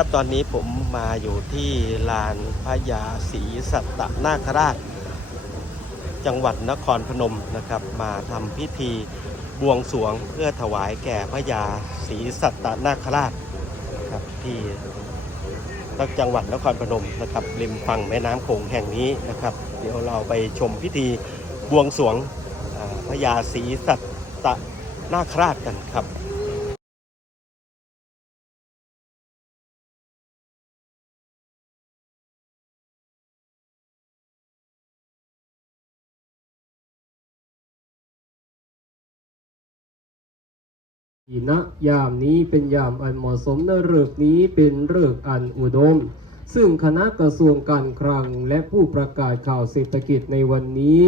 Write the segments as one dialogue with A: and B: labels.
A: ครับตอนนี้ผมมาอยู่ที่ลานพระยาศรีสัตตนาคราช จังหวัดนครพนมนะครับ มาทำพิธีบวงสรวงเพื่อถวายแก่พระยาศรีสัตตนาคราชครับที่จังหวัดนครพนมนะครับริมฝั่งแม่น้ำโขงแห่งนี้นะครับ เดี๋ยวเราไปชมพิธีบวงสรวงพระยาศรีสัตตนาคราชกันครับ
B: ณยามนี้เป็นยามอันเหมาะสมในฤกนี้เป็นฤกอันอุดม ซึ่งคณะกระทรวงการคลังและผู้ประกาศข่าวเศรษฐกิจในวันนี้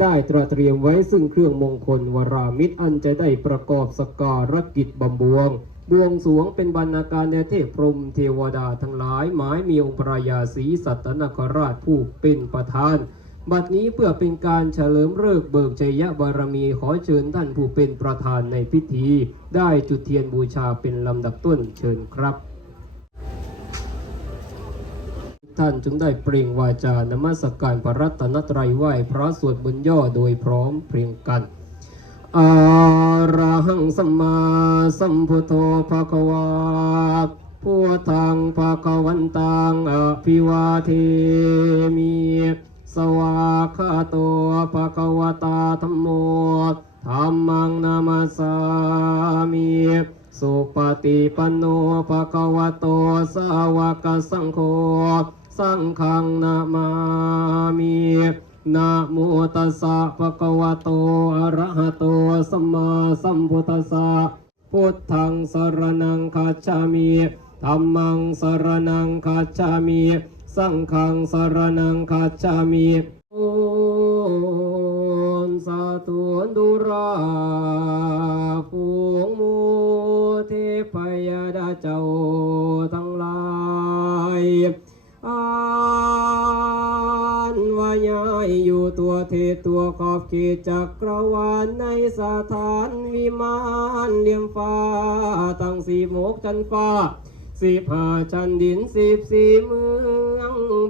B: ได้ตระเตรียมไว้ซึ่งเครื่องมงคลวรามิตรอันจะได้ประกอบสการกิจบำบวง บวงสวงเป็นบรรณาการแด่เทพพรมเทวดาทั้งหลายหมายมีองค์พระยาศีสัตนคราชผู้เป็นประธาน บัดนี้เพื่อเป็นการเฉลิมฤกษ์เบิกชัยบารมีขอเชิญท่านผู้เป็นประธานในพิธี ได้จุดเทียนบูชาเป็นลำดับต้นเชิญครับ ท่านจึงได้เปล่งวาจานมัสการพระรัตนตรัยไหว้พระสวดบนย่อโดยพร้อมเพรียงกันอาระหังสัมมาสัมพุทโธภะคะวาพุทธังภะคะวันตังอภิวาเทมิ สวากาโตภะคะวตาธัมโมธัมมังนามาสามิสุปฏิปันโนภะคะวะโตสาวกสังโฆสังฆังนามามินะโมตัสสะภะคะวะโตอะระหะโตสัมมาสัมพุทธัสสะพุทธังสรณังคัจฉามิธัมมังสรณังคัจฉามิ สังฆังสารณังคัจฉามิโอมสาธุดุราฟูงมูเทพยดาเจ้าทั้งหลายอันวายายอยู่ตัวเทตัวขอบเขตจักรวาลในสถานวิมานเลี่ยมฟ้าตั้งสีโมกจันฟ้าสิบห้าชันดินสิบสี่มือ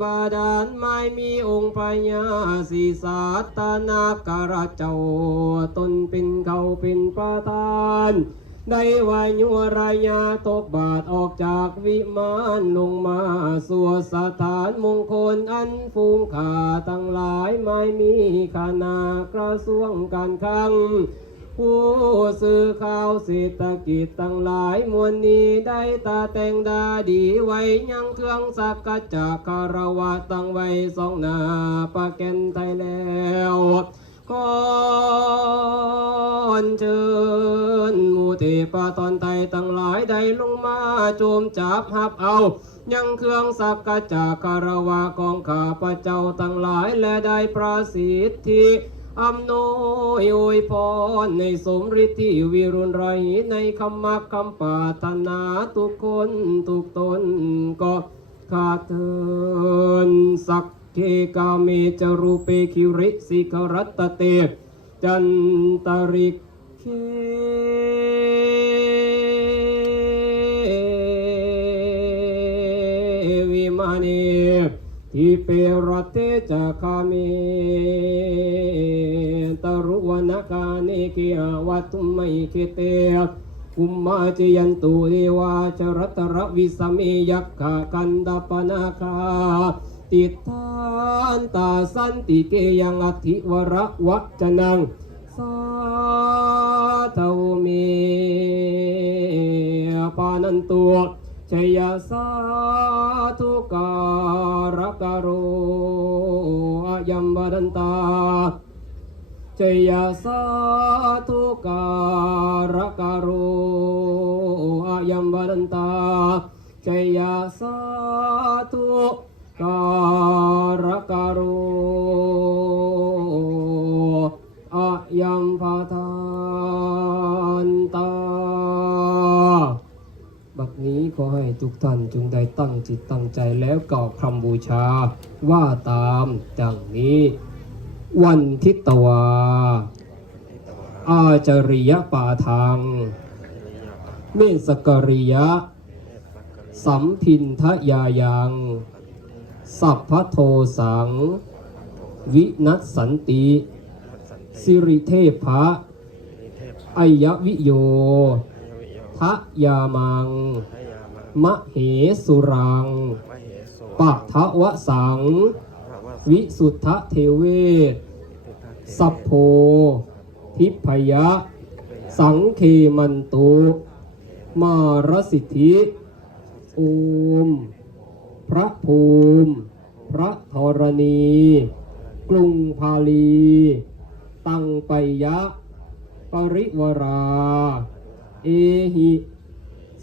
B: บาดาลไม่มีองค์พญาสีสาตนาการะเจ้าตนเป็นเขาเป็นประธานได้วายุรายาตกบาทออกจากวิมานลงมาสู่สถานมงคลอันฟูงขาทั้งหลายไม่มีขานากระทรวงการคลัง ผู้สื่อข่าวเศรษฐกิจทั้งหลายมวลนี้ได้ตาแต่งดาดีไว้ยังเครื่องสักกะจากคารวะตั้งไว้สองนาปะแกนไทยแล้วก่อนเชิญมูเทปาตอนไทยทั้งหลายได้ลงมาโจมจับหับเอายังเครื่องสักกะจากคารวะของข้าพระเจ้าทั้งหลายและได้ประสิทธิ อำนวยอวยพรในสมฤทธิวิรุณไรในคำมักคำปารถนาทุกคนทุกตนก็ขาดเทินสักเคกาเมจรูเปคิริสิกรัตเต จันตริกเควิมานี ทิเปรเตจะคามิตรุวนกานิกิอาวัตุไมคิเตกุมมาจยันตุเดวาชรัตระวิสเมยักขากันดปนาคาติทานตาสันติเกยังอธิวรวัจนังสาธุเมปานันตัว ชยสาธุการกโรอายัมบดันตาชยสาธุการกโรอายัมบดันตาชยสาธุการกโรอายัมพาทา ขอให้ทุกท่านจงได้ตั้งจิตตั้งใจแล้วกล่าวคำบูชา ว่าตามดังนี้ วันทิตวา อาจริยปาทังเมสกริยะ
C: สัมพินทะยายัง สัพพะโทสัง วินัสสันติ สิริเทพะอัยวิโยทะยามัง มะเหสุรัง ปะทะวะสัง วิสุทธเทเวศสัพโพ ทิพยะ สังเคมันตุ มารสิทธิโอม พระภูมิ พระธรณี กรุงพาลี ตังไปยะ ปริวรา เอหิ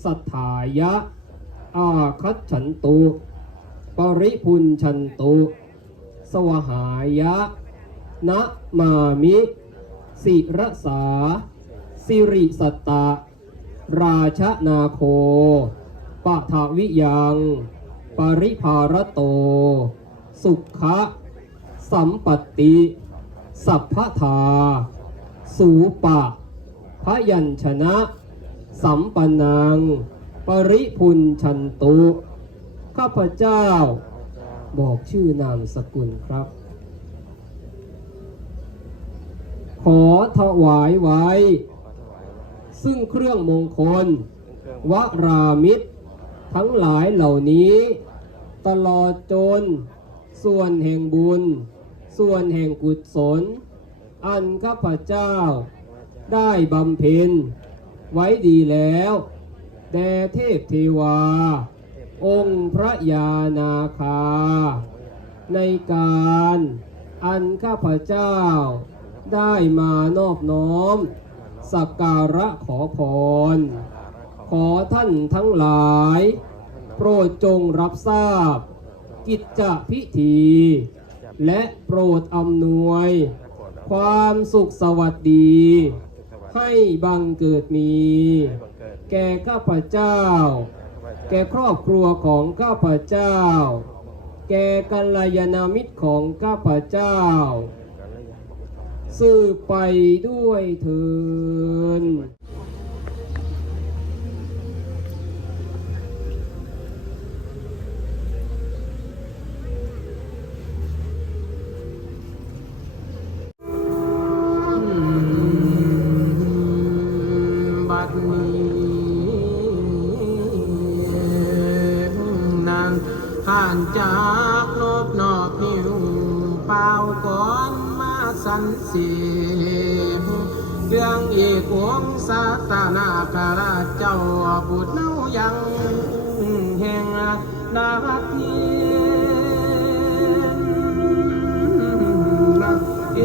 C: สัทธายะ อาคัตฉันตุ ปริพุนชันตุ สวหายะ นะมามิ สิรสา สิริสตะ ราชนาโค ปะทวิยัง ปริภารโต สุขะ สัมปติ สัพพทา สูปะพยัญชนะ สัมปนัง ปริพุนชันตุ ข้าพเจ้าบอกชื่อนามสกุลครับ ขอถวายไว้ ซึ่งเครื่องมงคล วรามิตร ทั้งหลายเหล่านี้ ตลอดจน ส่วนแห่งบุญ ส่วนแห่งกุศล อันข้าพเจ้าได้บำเพ็ญไว้ดีแล้ว แด่เทพเทวา องค์พระยานาคา ในการอันข้าพเจ้าได้มานอบน้อม สักการะขอพร ขอท่านทั้งหลาย โปรดจงรับทราบ กิจจพิธี และโปรดอำนวย ความสุขสวัสดี ให้บังเกิดมี แก่ข้าพเจ้า แก่ครอบครัวของข้าพเจ้า แก่กัลยาณมิตรของข้าพเจ้า สืบไปด้วยเถิน สีเรื่องอีกวงสาตานาคาราเจ้าบุตรเน่ายังแห่งนาทีเอ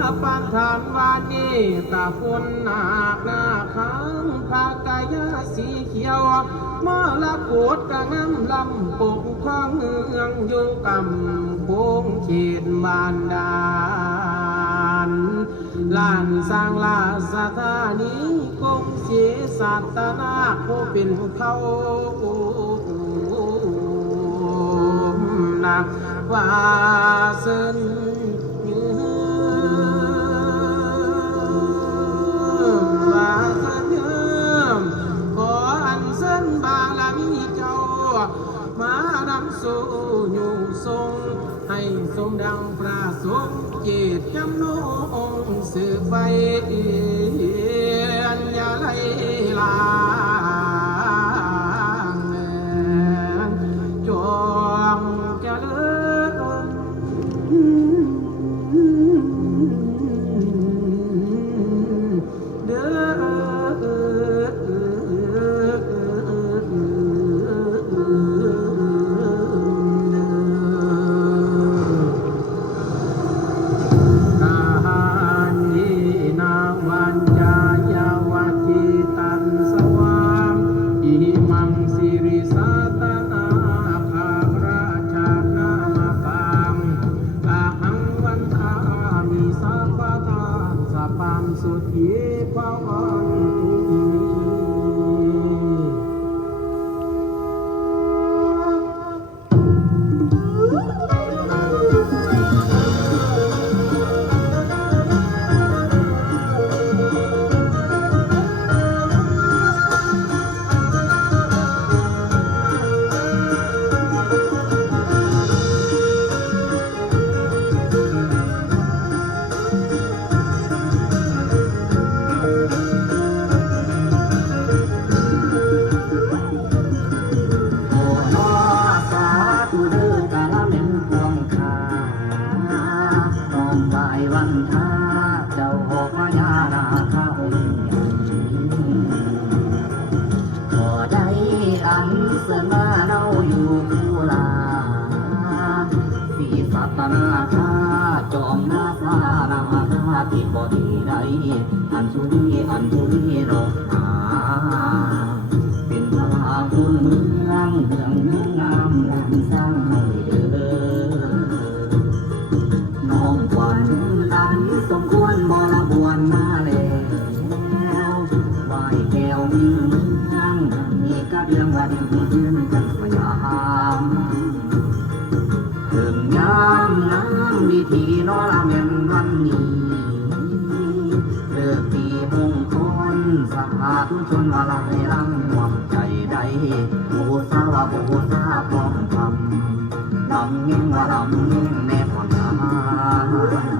C: ราปานฐานวานีตาฝนหนักหนาค้างพากายาสีเขียวมอละโกดกระน้ำลำปกข้องเมืองอยู่กำโค้งเขตบานดา ลานสร้างลาสถานีกงเสียสัตนาผู้เป็นเขานักว่าเส้นว่าเสนขออันเส้นบารมีเจ้ามานำสู่อยู่ทรงให้สมดังพระ ซื้อไป นา
D: คานาคาทีบ่ดีใดอันสุรีอันสุรีรอกหาเป็นพระคุณเมืองเมืองงามแหลมสร้างให้เด้อน้องขวัญตันสมควรบรบวนมาแล้วไหวแก้วมีเมืองมีกระเดื่องวันยือนกัน งามวิธีนอละเมนวันนี้เลือกปีมงคลสหาทุชนวาลายรังหวังใจใดโอสาวาโอสาพร้อมคำดำเงี้ยว่า
E: ดำ
D: เงี้
E: ยแม่พ่อ
D: นา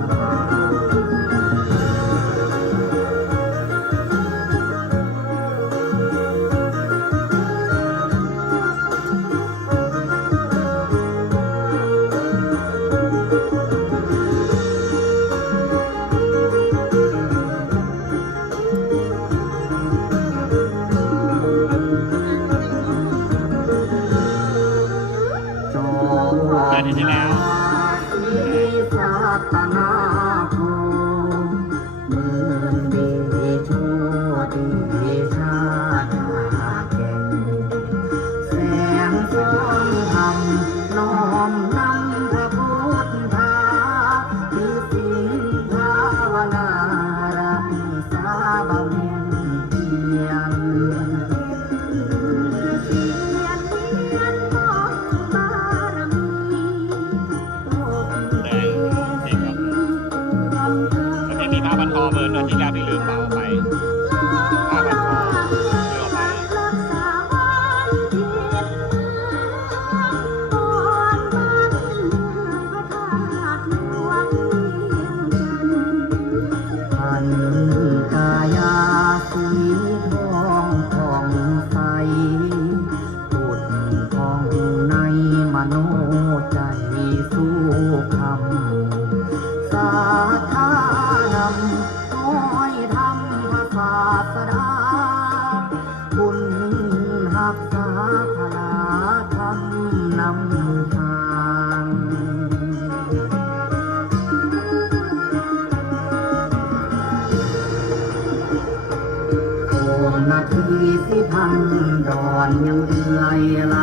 D: สิพันดอนยังไหลไหล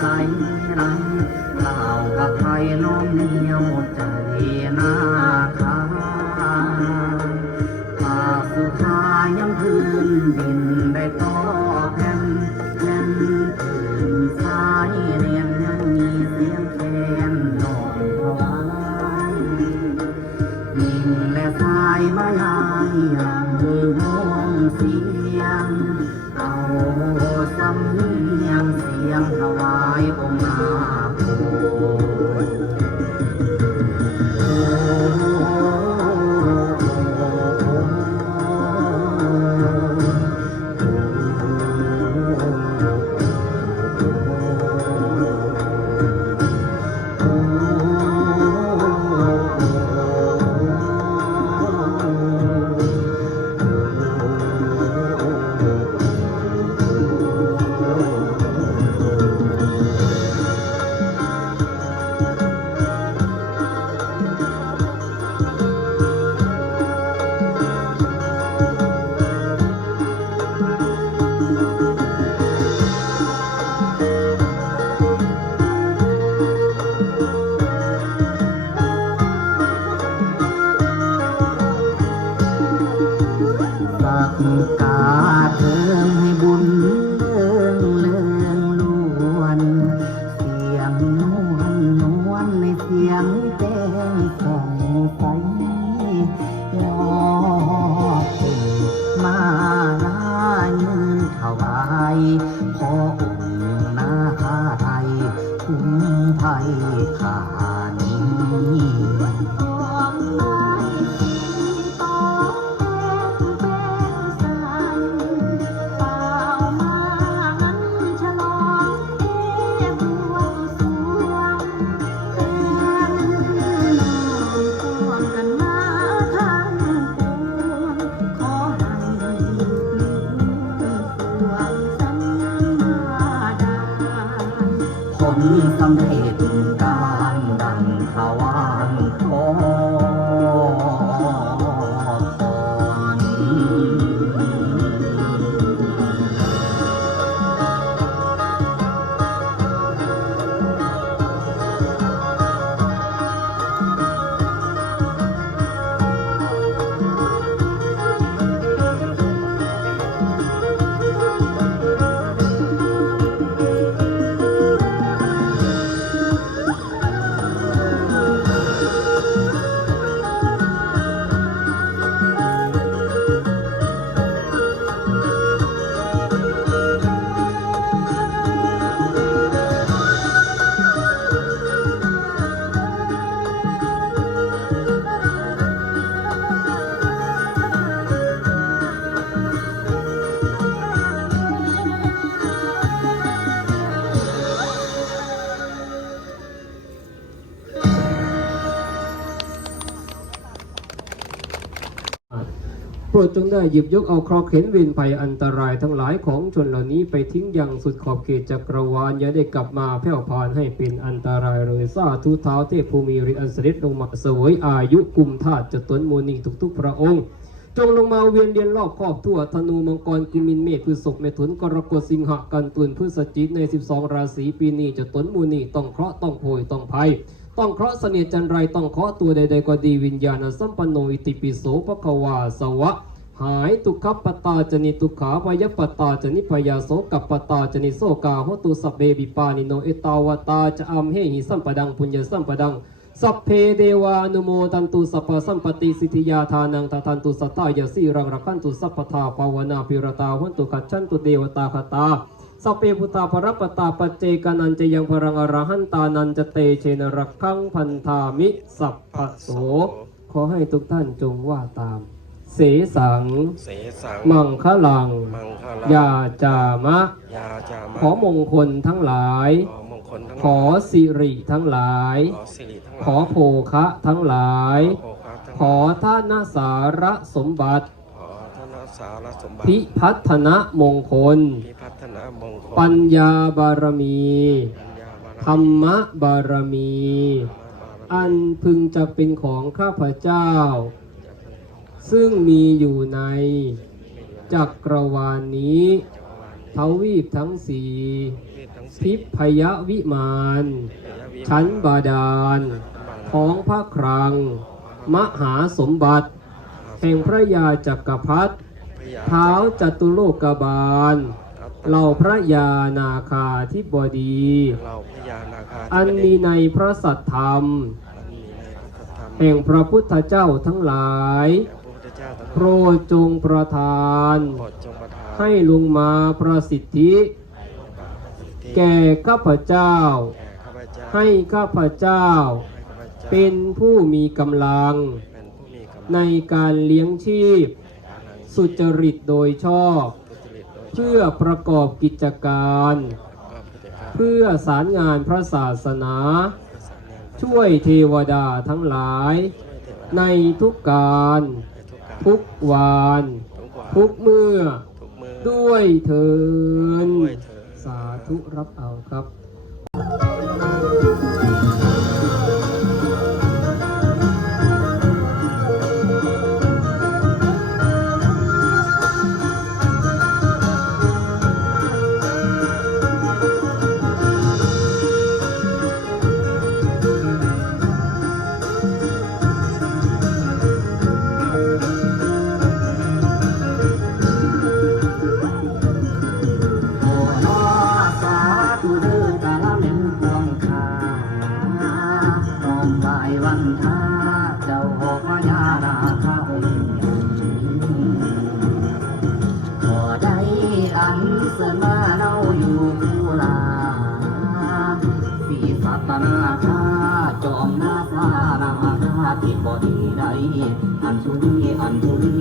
D: ไหลไหลเล่ากับใครน้องเหนียวใจนาคา ด
B: จงได้หยิบยกเอาเคราะห์เข็นเวรภัยอันตรายทั้งหลายของชนเหล่านี้ไปทิ้งยังสุดขอบเขตจักรวาลอย่าได้กลับมาแผ่วพานให้เป็นอันตรายเลยสาธุเท้าเทพภูมิริอันเสด็จลงมาเสวยอายุกุมธาตุจตุนมูนีทุกๆพระองค์จงลงมาเวียนเดียนรอบครอบทั่วธนูมังกรกุมินเมฆพฤษภเมถุนกรกฎสิงหกันตุลพฤศจิกใน 12 ราศีปีนี้จะตนมูนีต้องเคราะห์ต้องโพยต้องภัย ต้องเคราะห์เสนียจันไรต้องเคราะห์ตัวใดๆก็ดีวิญญาณสัมปันโนอิติปิโสภควาสวะ หายทุขปตาจนิทุขาพยปตาจนิพยาโสกับปตาจนิโสกาหตุสัพเบบิปานิโนเอตาวตาจะอัมเหหิสัมปดังปุญญสัมปดังสัพเพเดวานุโมตันตุสัพพสัมปติสิทธิยาทานังตทันตุสัตตายาสีรังรักขันตุสัพพทาภาวนาปิรตาหันตุขัจฉันตุเดวตาคตา สัพเพพุตตาภรปตาปัจเจกานันจะยังพรังอรหันตานันจะเตเชนรักขังพันธามิสัพพโส ขอให้ทุกท่านจงว่าตาม เสสัง
A: เสสัง
B: มังคลัง
A: มังคล
B: ยาจามะ
A: ยาจามะ
B: ขอมงคลทั้งหลาย
A: ขอมงคลทั้งห
B: ข
A: ลา
B: อยสิริทั้งหลาย
A: ขอสิริทั้งหลาย
B: ขอโภคะทั้งหลาย
A: ขอความทั้ง
B: ขอท่านสาระสมบัติ
A: ขอธน สารสมบัติ
B: พิพัฒนมงคล
A: พิพัฒนามงคล
B: ปัญญาบารมี
A: ปัญญาบาร
B: ธรรมบารมี อันพึงจะเป็นของข้าพเจ้า ซึ่งมีอยู่ในจักรวาลนี้ทวีปทั้งสี่
A: ทั้ง
B: ทิ
A: สี่
B: พยวิมาน
A: พยวิมาน
B: ชั้นบาดาล ของพระครัง มหาสมบัติ แห่งพระยาจักรพรรดิ
A: พญา
B: เท้าจตุโลกบาลเหล่าพระยานาคาธิบดี
A: เราพญานาคา
B: อันมีในพระสัทธรรม
A: อันมีในพระธรรม
B: แห่งพระพุทธเจ้าทั้งหลาย
A: แห่งพระพุทธเจ้าทั้งหลาย
B: โปรดจงประทาน
A: โปรดจงประทาน
B: ให้ลงมาประสิทธิ
A: ที่
B: แก่ข้าพเจ้า
A: แก่ข้าพเจ้า
B: ให้ข้าพเจ้า
A: ให้ข้าพเจ้า
B: เป็นผู้มีกำลัง
A: เป็นผู้มีกำลัง
B: ในการเลี้ยงชีพ สุจริตโดยชอบ
A: ทุจริตโดย
B: เพื่อประกอบกิจการ
A: ชอบพุทธการ
B: เพื่อสารงานพระศาสนา
A: ประสานงาน
B: ช่วยเทวดาทั้งหลาย
A: ช่วยเทวดา
B: ในทุกการ
A: ในทุกการ
B: ทุกวาน
A: ทุกวัน
B: ทุกเมื่อ
A: ทุกมือ
B: ด้วยเถิน
A: ด้วยเถิด
B: สาธุรับเอาครับ
D: คนาคาที่บ่ดีใดอันสุรีอันทุน